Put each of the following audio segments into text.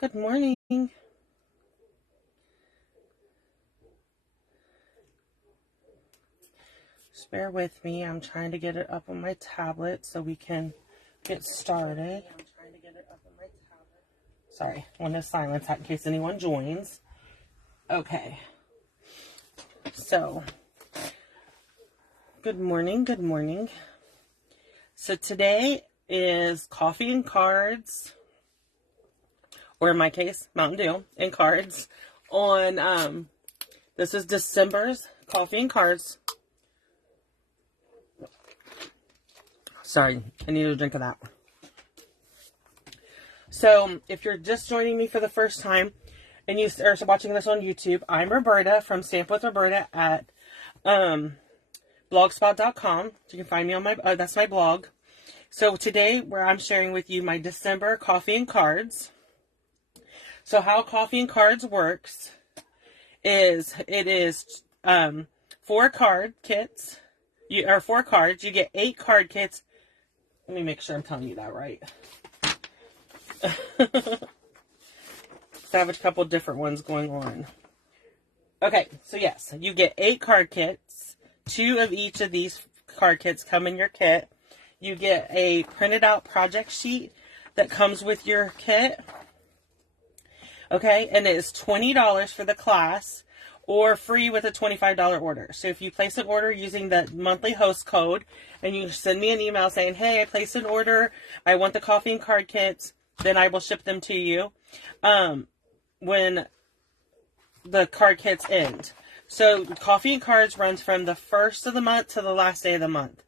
Good morning. Just bear with me. I'm trying to get it up on my tablet so we can get started. Sorry, I want to silence that in case anyone joins. Okay. So, good morning. Good morning. So today is coffee and cards, or in my case, Mountain Dew and cards on, this is December's coffee and cards. Sorry, I need a drink of that. So, if you're just joining me for the first time and you are watching this on YouTube, I'm Roberta from Stamp with Roberta at blogspot.com. You can find me on my, that's my blog. So today, where I'm sharing with you my December coffee and cards. So how coffee and cards works is it is 4 card kits. Or 4 cards. You get 8 card kits. Let me make sure I'm telling you that right. So I have a couple different ones going on. Okay, so yes, you get 8 card kits. 2 of each of these card kits come in your kit. You get a printed out project sheet that comes with your kit. Okay, and it is $20 for the class or free with a $25 order. So if you place an order using the monthly host code and you send me an email saying, hey, I placed an order, I want the coffee and card kits, then I will ship them to you when the card kits end. So coffee and cards runs from the first of the month to the last day of the month.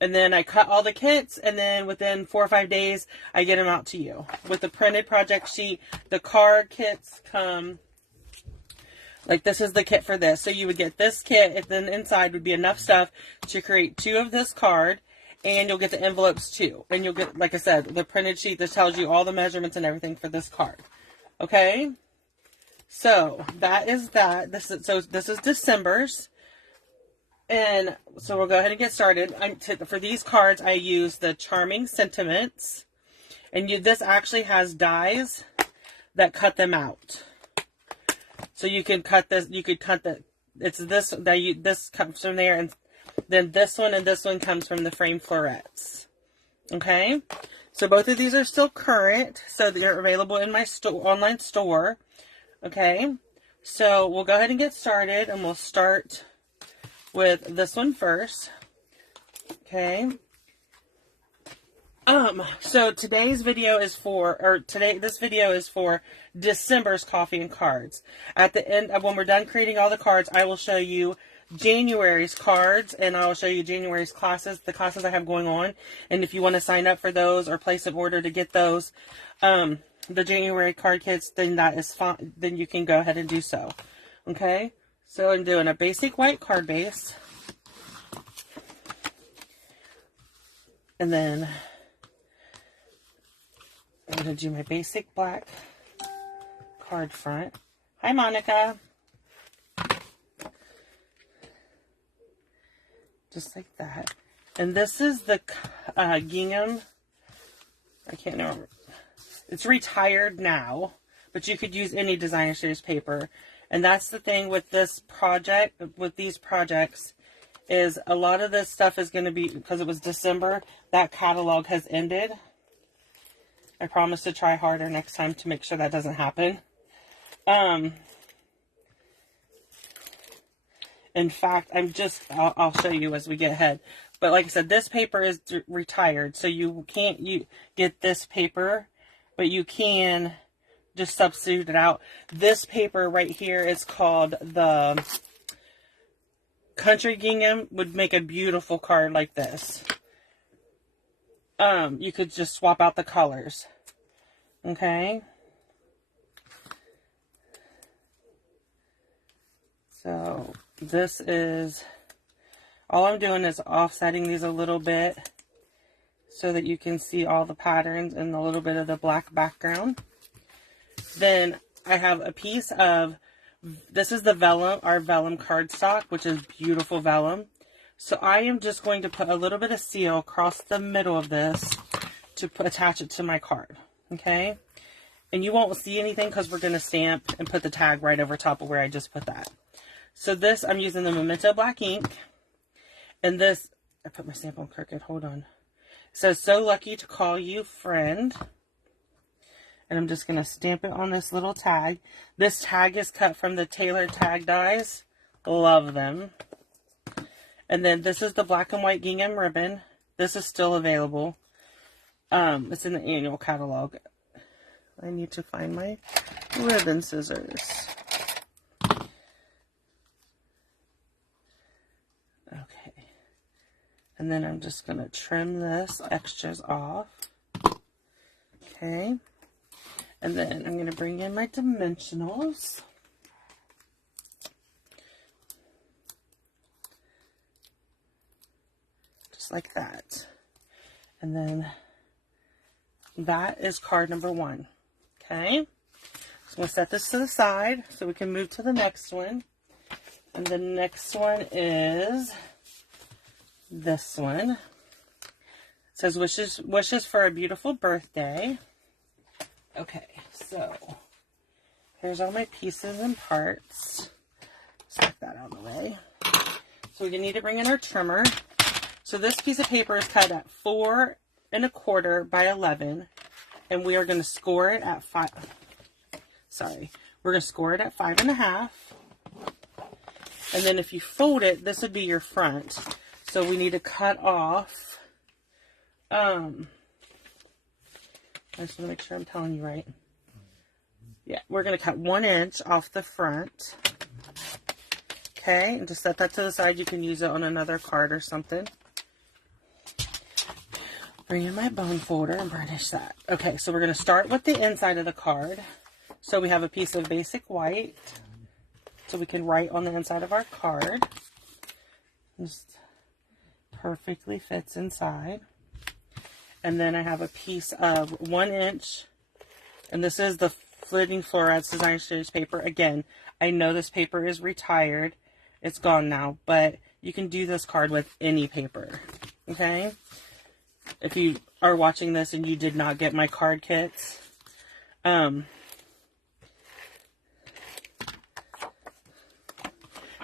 And then I cut all the kits, and then within 4 or 5 days, I get them out to you. With the printed project sheet, the card kits come, like this is the kit for this. So you would get this kit, and then inside would be enough stuff to create 2 of this card, and you'll get the envelopes too. And you'll get, like I said, the printed sheet that tells you all the measurements and everything for this card. Okay? So, that is that. This is December's. And so we'll go ahead and get started. For these cards, I use the Charming Sentiments. And this actually has dies that cut them out. So you can cut this, it's this, this comes from there, and then this one and this one comes from the frame florets. Okay? So both of these are still current, so they're available in my online store. Okay? So we'll go ahead and get started, and we'll start with this one first. Okay. So today's video is this video is for December's coffee and cards. At the end of when we're done creating all the cards, I will show you January's cards, and I will show you January's classes, the classes I have going on. And if you want to sign up for those or place an order to get those, the January card kits, then that is fine. Then you can go ahead and do so. Okay. So I'm doing a basic white card base. And then I'm going to do my basic black card front. Hi, Monica. Just like that. And this is the gingham. I can't remember. It's retired now, but you could use any designer series paper. And that's the thing with this project, with these projects, is a lot of this stuff is going to be, because it was December, that catalog has ended. I promise to try harder next time to make sure that doesn't happen. In fact, I'll show you as we get ahead. But like I said, this paper is retired, so you can't get this paper, but you can just substitute it out. This paper right here is called the Country Gingham. Would make a beautiful card like this. You could just swap out the colors. Okay. So this is, all I'm doing is offsetting these a little bit so that you can see all the patterns and a little bit of the black background. Then I have a piece of, this is the vellum, our vellum cardstock, which is beautiful vellum. So I am just going to put a little bit of seal across the middle of this to attach it to my card. Okay. And you won't see anything because we're going to stamp and put the tag right over top of where I just put that. So this, I'm using the Memento black ink. And this, I put my stamp on crooked, hold on. It says, so lucky to call you friend. And I'm just going to stamp it on this little tag. This tag is cut from the Taylor tag dies. Love them. And then this is the black and white gingham ribbon. This is still available. It's in the annual catalog. I need to find my ribbon scissors. Okay. And then I'm just going to trim this extras off. Okay. And then I'm going to bring in my dimensionals. Just like that. And then that is card number 1. Okay. So we'll set this to the side so we can move to the next one. And the next one is this one. It says wishes for a beautiful birthday. Okay, so here's all my pieces and parts. Set that out of the way. So we need to bring in our trimmer. So this piece of paper is cut at 4 1/4 by 11, and we are going to score it at 5. Sorry, we're going to score it at 5 1/2. And then if you fold it, this would be your front. So we need to cut off. I just want to make sure I'm telling you right. Yeah, we're going to cut 1 inch off the front. Okay, and just set that to the side. You can use it on another card or something. Bring in my bone folder and burnish that. Okay, so we're going to start with the inside of the card. So we have a piece of basic white. So we can write on the inside of our card. Just perfectly fits inside. And then I have a piece of 1 inch, and this is the Flitting Florets Design Series paper. Again, I know this paper is retired. It's gone now, but you can do this card with any paper, okay? If you are watching this and you did not get my card kits, so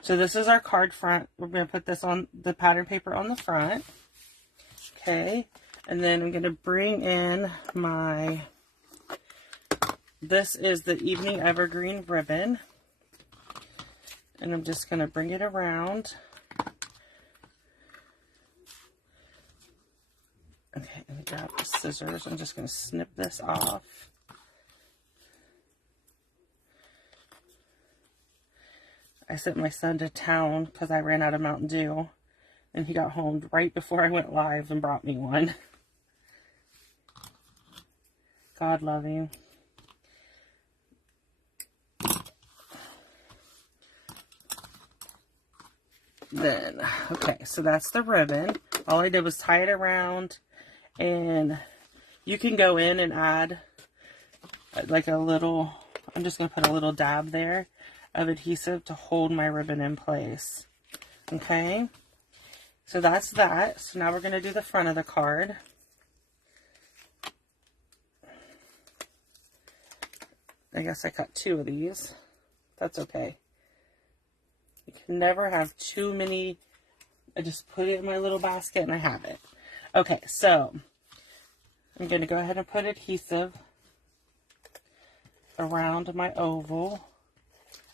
this is our card front. We're going to put this on the pattern paper on the front, okay? And then I'm going to bring in my, this is the Evening Evergreen ribbon. And I'm just going to bring it around. Okay, let me grab the scissors. I'm just going to snip this off. I sent my son to town because I ran out of Mountain Dew. And he got home right before I went live and brought me one. God love you. Then, okay, so that's the ribbon. All I did was tie it around, and you can go in and add like a little, I'm just going to put a little dab there of adhesive to hold my ribbon in place. Okay, so that's that. So now we're going to do the front of the card. I guess I cut 2 of these. That's okay. You can never have too many. I just put it in my little basket and I have it. Okay, so I'm going to go ahead and put adhesive around my oval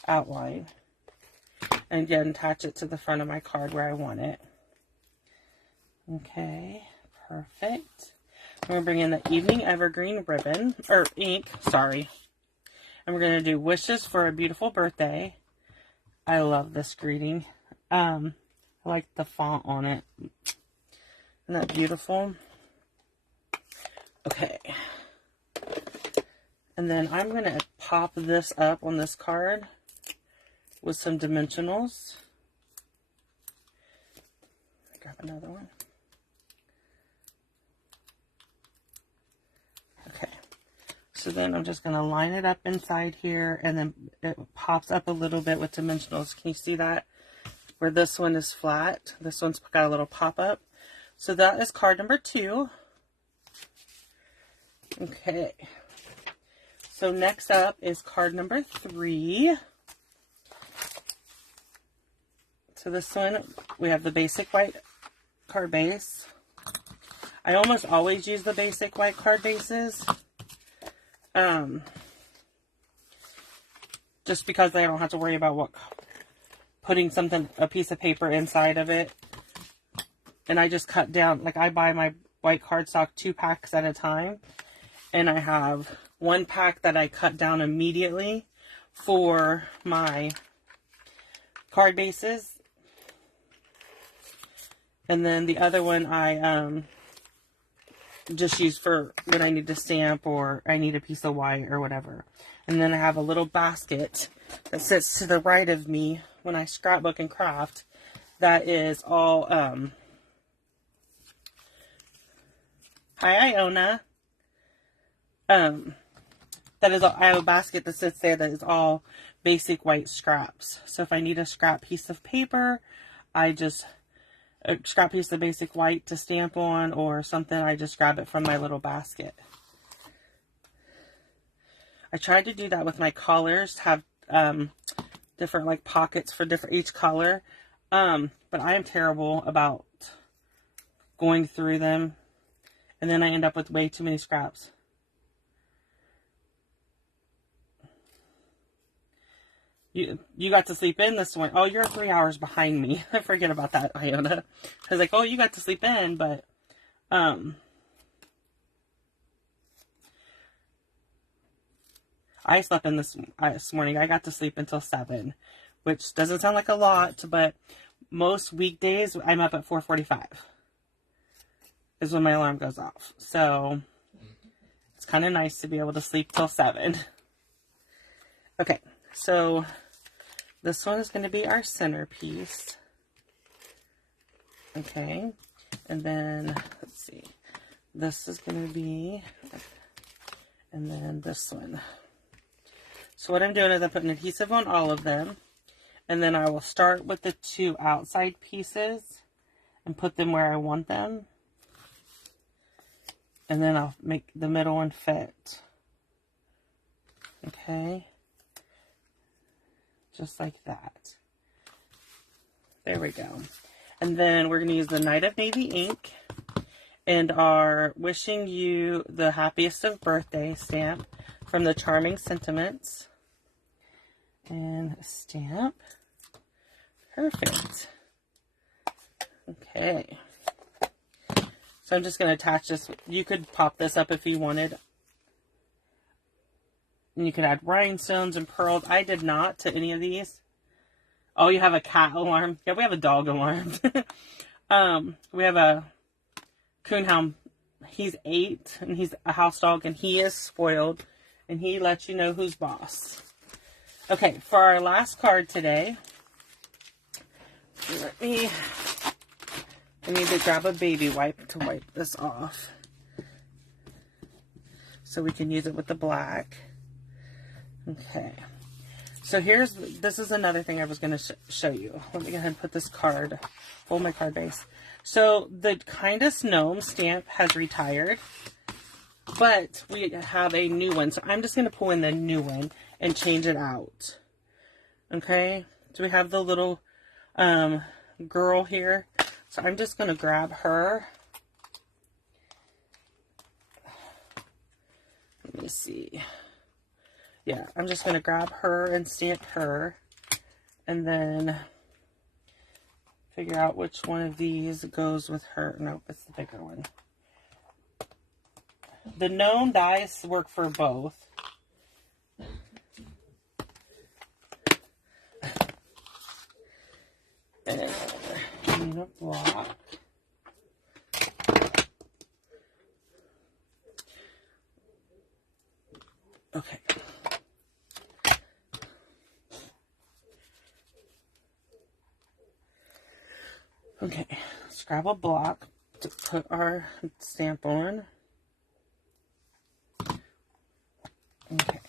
outline. And again, attach it to the front of my card where I want it. Okay, perfect. I'm going to bring in the Evening Evergreen ribbon, or ink, sorry. And we're going to do wishes for a beautiful birthday. I love this greeting. I like the font on it. Isn't that beautiful? Okay. And then I'm going to pop this up on this card with some dimensionals. Grab another one. Okay. So then I'm just going to line it up inside here, and then it pops up a little bit with dimensionals. Can you see that? Where this one is flat, this one's got a little pop-up. So that is card number 2. Okay. So next up is card number 3. So this one, we have the basic white card base. I almost always use the basic white card bases. Just because I don't have to worry about putting a piece of paper inside of it. And I just cut down, like I buy my white cardstock 2 packs at a time. And I have 1 pack that I cut down immediately for my card bases. And then the other one I just use for when I need to stamp or I need a piece of white or whatever. And then I have a little basket that sits to the right of me when I scrapbook and craft. That is all, hi Iona. That is all, I have a basket that sits there that is all basic white scraps. So if I need a scrap piece of paper, I just a scrap piece of basic white to stamp on or something, I just grab it from my little basket. I tried to do that with my colors, have different like pockets for each color, but I am terrible about going through them, and then I end up with way too many scraps. You got to sleep in this one. Oh, you're 3 hours behind me. I forget about that, Iona. I was like, oh, you got to sleep in, but I slept in this morning. I got to sleep until 7, which doesn't sound like a lot, but most weekdays I'm up at 4:45 is when my alarm goes off. So it's kind of nice to be able to sleep till 7. Okay, so this one is going to be our centerpiece. Okay, and then let's see. This is going to be, and then this one. So what I'm doing is I'm putting adhesive on all of them, and then I will start with the 2 outside pieces and put them where I want them, and then I'll make the middle one fit. Okay, just like that. There we go. And then we're going to use the Night of Navy ink and our Wishing You the Happiest of Birthday stamp from the Charming Sentiments. And stamp. Perfect. Okay. So I'm just going to attach this. You could pop this up if you wanted. And you could add rhinestones and pearls. I did not to any of these. Oh, you have a cat alarm. Yeah, we have a dog alarm. We have a coonhound. He's 8 and he's a house dog and he is spoiled. And he lets you know who's boss. Okay, for our last card today, I need to grab a baby wipe to wipe this off. So we can use it with the black. Okay. So this is another thing I was going to show you. Let me go ahead and put this card, hold my card base. So the Kindest Gnome stamp has retired, but we have a new one. So I'm just going to pull in the new one and change it out. Okay. So we have the little girl here. So I'm just going to grab her. Let me see. Yeah, I'm just going to grab her and stamp her. And then figure out which one of these goes with her. Nope, it's the bigger one. The gnome dies work for both. And I need a block. Okay. Okay, let's grab a block to put our stamp on. Okay.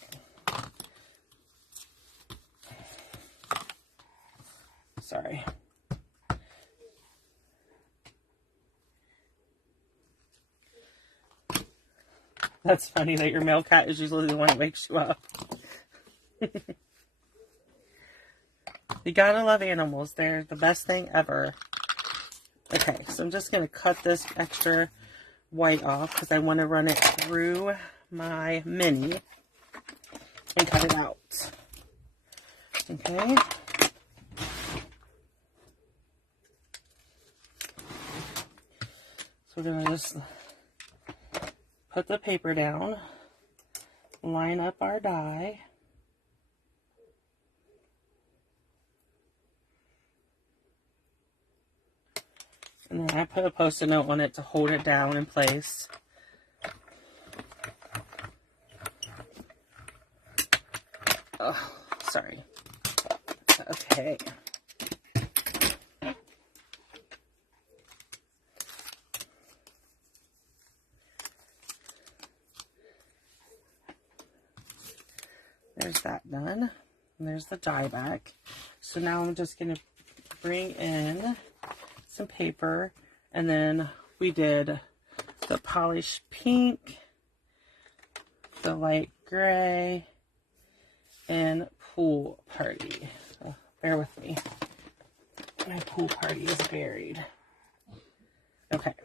Sorry. That's funny that your male cat is usually the one that wakes you up. You gotta love animals. They're the best thing ever. Okay, so I'm just gonna cut this extra white off because I want to run it through my mini and cut it out. Okay. So we're gonna just put the paper down, line up our die. And then I put a Post-it note on it to hold it down in place. Oh, sorry. Okay. There's that done. And there's the die back. So now I'm just going to bring in some paper, and then we did the polished pink, the light gray, and pool party. Oh, bear with me. My pool party is buried. Okay.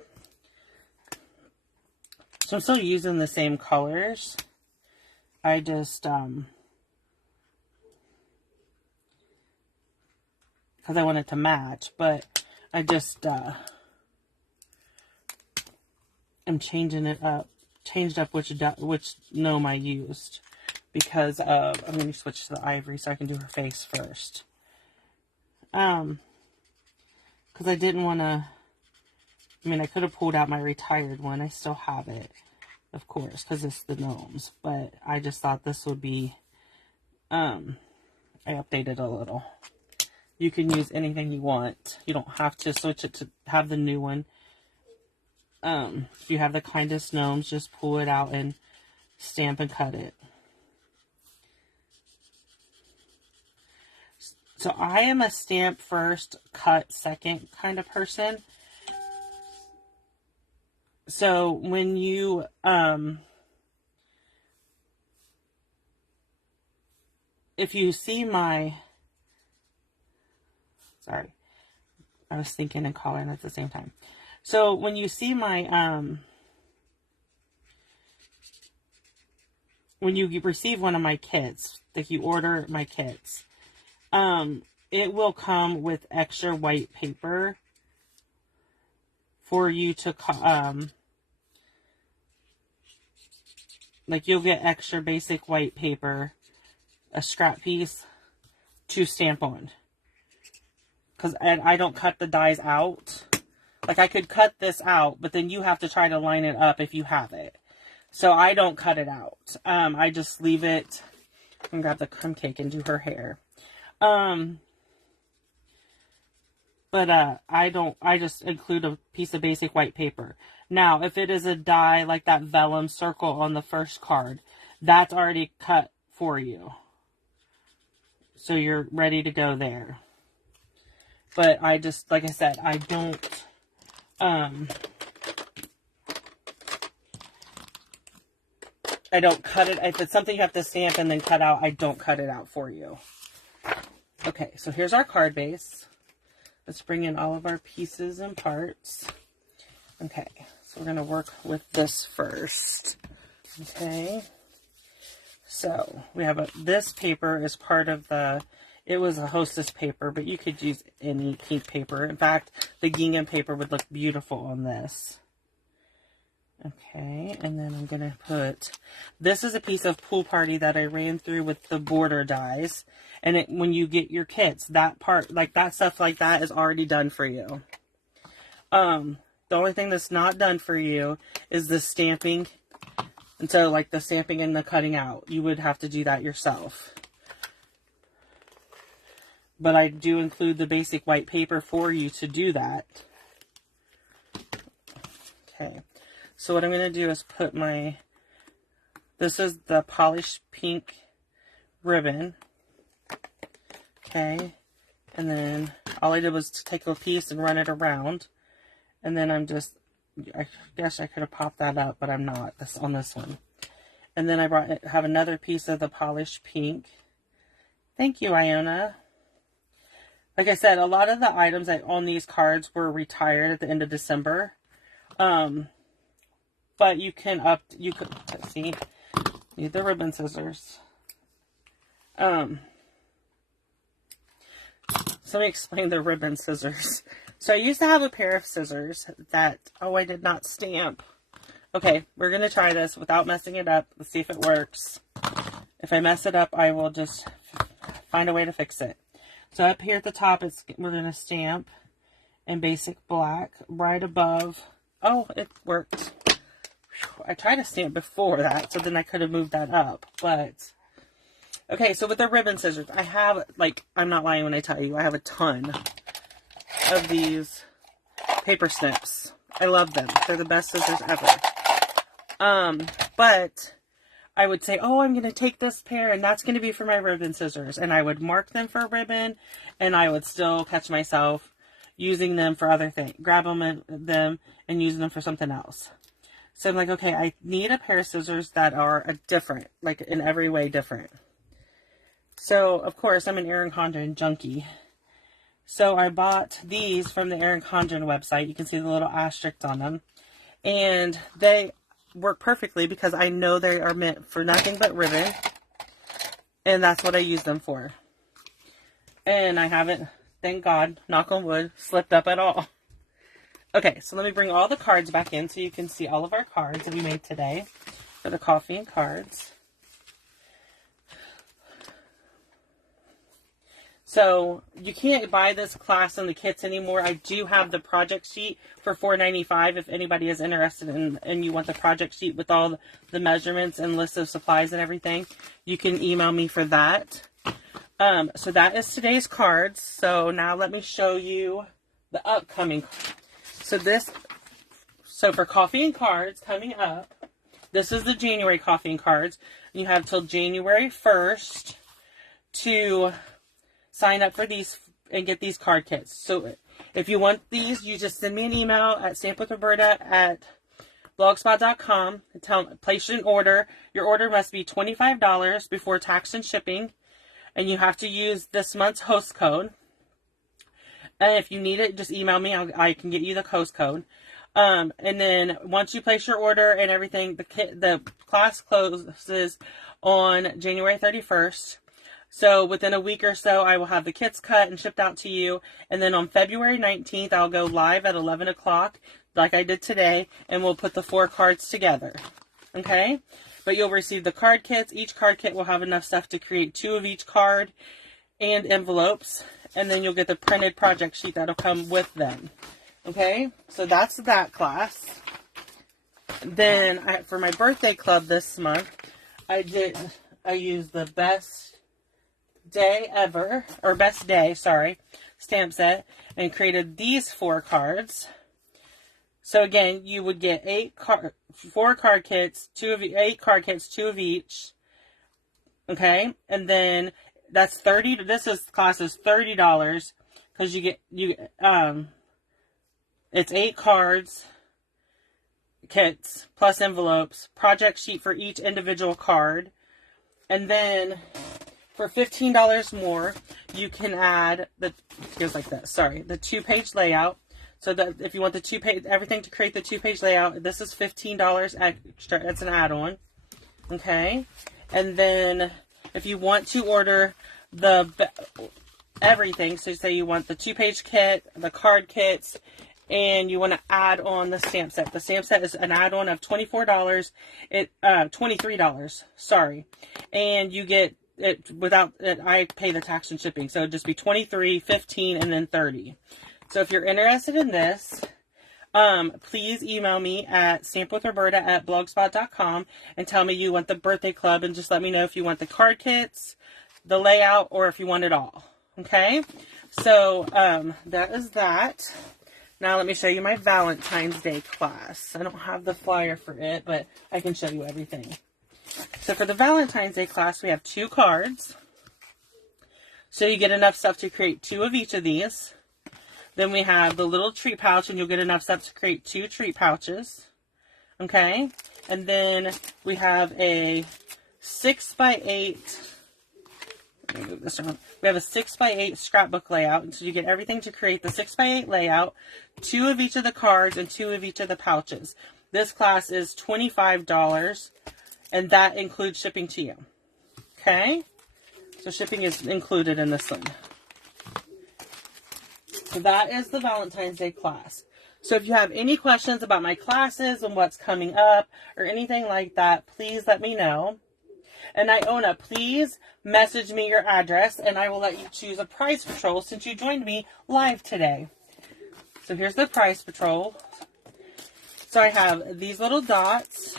So I'm still using the same colors. I just, because I want it to match, but I just am changing it up, changed up which gnome I used because of, I'm going to switch to the ivory so I can do her face first. Because I didn't want to, I mean, I could have pulled out my retired one. I still have it, of course, because it's the gnomes. But I just thought this would be, I updated a little. You can use anything you want. You don't have to switch it to have the new one. If you have the kindest gnomes, just pull it out and stamp and cut it. So I am a stamp first, cut second kind of person. So when you, if you see my, sorry, I was thinking and calling at the same time. So when you see my, when you receive one of my kits, if you order my kits, it will come with extra white paper for you to, like you'll get extra basic white paper, a scrap piece to stamp on. Because I don't cut the dies out. Like I could cut this out, but then you have to try to line it up if you have it. So I don't cut it out. I just leave it and grab the crumb cake and do her hair. But I just include a piece of basic white paper. Now, if it is a die like that vellum circle on the first card, that's already cut for you. So you're ready to go there. But I just, like I said, I don't, I don't cut it. If it's something you have to stamp and then cut out, I don't cut it out for you. Okay, so here's our card base. Let's bring in all of our pieces and parts. Okay, so we're going to work with this first. Okay, so we have this paper is part of the, it was a Hostess paper, but you could use any pink paper. In fact, the gingham paper would look beautiful on this. Okay, and then I'm going to put, this is a piece of Pool Party that I ran through with the border dies. And when you get your kits, that part, like that stuff like that is already done for you. The only thing that's not done for you is the stamping. And so like the stamping and the cutting out, you would have to do that yourself. But I do include the basic white paper for you to do that. Okay. So what I'm going to do is put my, this is the polished pink ribbon. Okay. And then all I did was to take a piece and run it around. And then I'm just, I guess I could have popped that up, but I'm not on this one. And then I have another piece of the polished pink. Thank you, Iona. Like I said, a lot of the items on these cards were retired at the end of December. But you could, see, need the ribbon scissors. So let me explain the ribbon scissors. So I used to have a pair of scissors that, oh, I did not stamp. Okay, we're going to try this without messing it up. Let's see if it works. If I mess it up, I will just find a way to fix it. So up here at the top, we're going to stamp in basic black right above. Oh, it worked. I tried to stamp before that, so then I could have moved that up. But, okay, so with the ribbon scissors, I have, like, I'm not lying when I tell you, I have a ton of these paper snips. I love them. They're the best scissors ever. But I would say, oh, I'm going to take this pair, and that's going to be for my ribbon scissors. And I would mark them for a ribbon, and I would still catch myself using them for other things. Grab them and using them for something else. So I'm like, okay, I need a pair of scissors that are different, like in every way different. So, of course, I'm an Erin Condren junkie. So I bought these from the Erin Condren website. You can see the little asterisk on them. And they work perfectly because I know they are meant for nothing but ribbon. And that's what I use them for. And I haven't, thank God, knock on wood, slipped up at all. Okay, so let me bring all the cards back in so you can see all of our cards that we made today for the coffee and cards. So you can't buy this class in the kits anymore. I do have the project sheet for $4.95 if anybody is interested in and you want the project sheet with all the measurements and list of supplies and everything. You can email me for that. So that is today's cards. So now let me show you the upcoming. So for coffee and cards coming up, this is the January coffee and cards. You have till January 1st to sign up for these and get these card kits. So if you want these, you just send me an email at stampwithroberta@blogspot.com and place an order. Your order must be $25 before tax and shipping, and you have to use this month's host code. And if you need it, just email me. I can get you the host code. And then once you place your order and everything, the class closes on January 31st. So within a week or so, I will have the kits cut and shipped out to you. And then on February 19th, I'll go live at 11 o'clock, like I did today, and we'll put the 4 cards together. Okay? But you'll receive the card kits. Each card kit will have enough stuff to create 2 of each card and envelopes. And then you'll get the printed project sheet that'll come with them. Okay? So that's that class. Then for my birthday club this month, I used the best day, stamp set, and created these 4 cards. So again, you would get 4 card kits, 8 card kits, 2 of each. Okay? And then that's $30. This class is $30 because it's 8 cards, kits, plus envelopes, project sheet for each individual card. And then for $15 more, you can add it goes like this. Sorry, the 2-page layout. So that if you want the 2-page, everything to create the 2-page layout, this is $15 extra. It's an add-on. Okay. And then if you want to order everything, so say you want the 2-page kit, the card kits, and you want to add on the stamp set. The stamp set is an add-on of $23, sorry. And you get it without it, I pay the tax and shipping, so it'd just be $23, $15, and then $30. So if you're interested in this, please email me at stampwithroberta@blogspot.com and tell me you want the birthday club, and just let me know if you want the card kits, the layout, or if you want it all. Okay? So, that is that. Now let me show you my Valentine's Day class. I don't have the flyer for it, but I can show you everything. So for the Valentine's Day class, we have 2 cards. So you get enough stuff to create 2 of each of these. Then we have the little treat pouch, and you'll get enough stuff to create 2 treat pouches. Okay? And then we have a 6x8. Let me move this around. We have a 6x8 scrapbook layout. So you get everything to create the 6x8 layout, 2 of each of the cards and 2 of each of the pouches. This class is $25, and that includes shipping to you. Okay? So shipping is included in this one. So that is the Valentine's Day class. So if you have any questions about my classes and what's coming up or anything like that, please let me know. And Iona, please message me your address and I will let you choose a prize patrol since you joined me live today. So here's the prize patrol. So I have these little dots.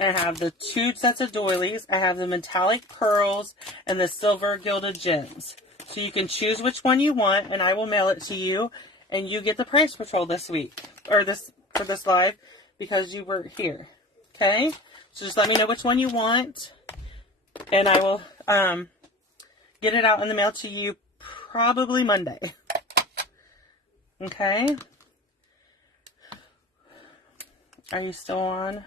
I have the 2 sets of doilies. I have the metallic pearls and the silver gilded gems. So you can choose which one you want and I will mail it to you. And you get the prize patrol this week, or for this live, because you were here. Okay? So just let me know which one you want, and I will get it out in the mail to you probably Monday. Okay? Are you still on?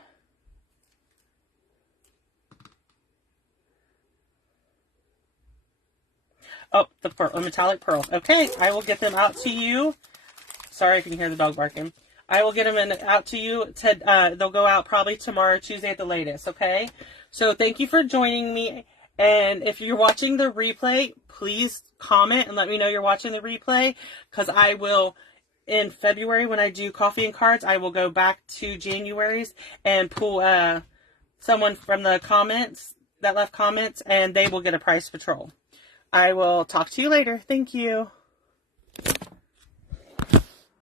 Oh, the metallic pearls. Okay, I will get them out to you. Sorry if you can hear the dog barking. I will get them out to you. They'll go out probably tomorrow, Tuesday at the latest, okay? So thank you for joining me. And if you're watching the replay, please comment and let me know you're watching the replay. Because I will, in February when I do coffee and cards, I will go back to January's and pull someone from the comments that left comments. And they will get a prize patrol. I will talk to you later. Thank you.